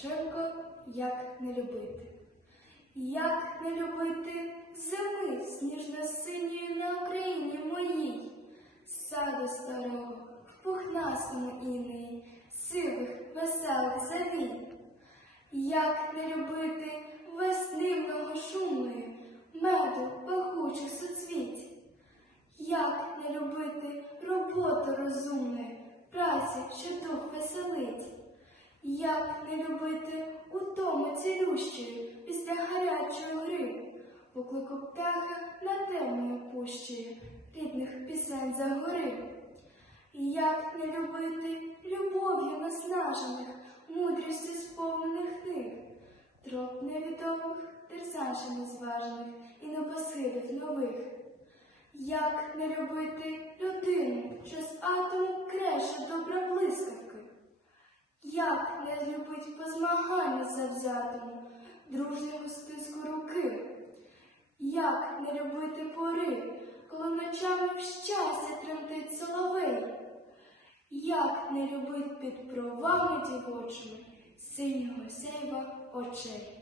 Шевченко Як не любити. Як не любити зими сніжно-синьої на Україні моїй, саду старого, пухнастому інеї, сивих, веселих завій. Як не любити весни многошумної, меду пахучих суцвіть? Як не любити роботи розумної, праці, що дух веселить? Як не любити утоми цілющої після гарячої гри, поклику птаха на темною пущею рідних пісень загори? Як не любити любов'ю наснажених, мудрістю сповнених книг, троп невідомих, терзаншин незважених і небосхилів нових? Як не любити Як не любить по змаганню завзятому, дружньому стиску руки? Як не любити пори, коли ночами в щастя тремтить соловей? Як не любить під провами дівочими синього сейва очей?